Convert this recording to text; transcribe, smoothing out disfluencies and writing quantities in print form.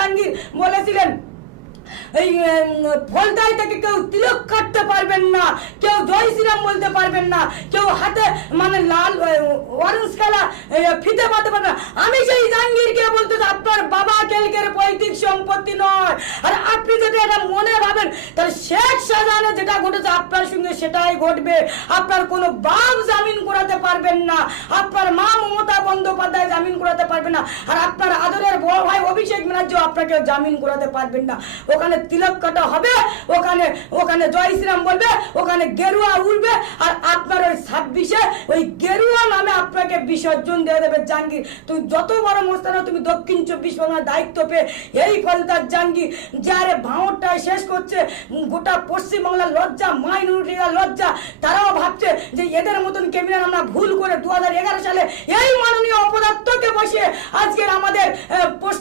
জাহাঙ্গীর বলেছিলেন এই ফলতাই থেকে কেউ তিলক কাটতে পারবেন না, কেউ জয় শ্রীরাম বলতে পারবেন না, কেউ হাতে মানে লাল অরেঞ্জ কালার ফিতে পাতে পারবেন না। আমি সেই জাহাঙ্গীরকে বলতে চাই, আপনার বাবা কেলকের পৈতৃক সম্পত্তি নয়। আর আপনি যদি এটা মনে ভাবেন তাহলে শেখ শাহজাহানের যেটা ঘটেছে আপনার সঙ্গে সেটাই ঘটবে। আপনার কোনো বাপ জামিন করাতে পারবেন না, আপনার মা মমতা বন্দ্যোপাধ্যায় জামিন করাতে পারবেন না, আর আপনার আদরের বড় ভাই অভিষেক ব্যানার্জি আপনাকে জামিন করাতে পারবেন না। ওখানে তিলক কাটা হবে, ওখানে ওখানে জয় শ্রীরাম বলবে, ওখানে গেরুয়া উঠবে, আর আপনার ওই 26-এ ওই গেরুয়া নামে আপনাকে বিসর্জন দিয়ে দেবে। জাহাঙ্গীর তুমি যত বড় মোস্তানা, তুমি দক্ষিণ 24 পরগনার দায়িত্ব পেয়ে এই ফলতার জাহাঙ্গীর যারে ভাঙরটায় শেষ করছে, গোটা পশ্চিমবাংলার লজ্জা, মাইনরিটির লজ্জা। তারাও ভাবছে যে এদের মতন ক্যামেরা আমরা ভুল করে 2011 সালে এই মাননীয় অপদার্থকে বসে আজকের আমাদের পশ্চিম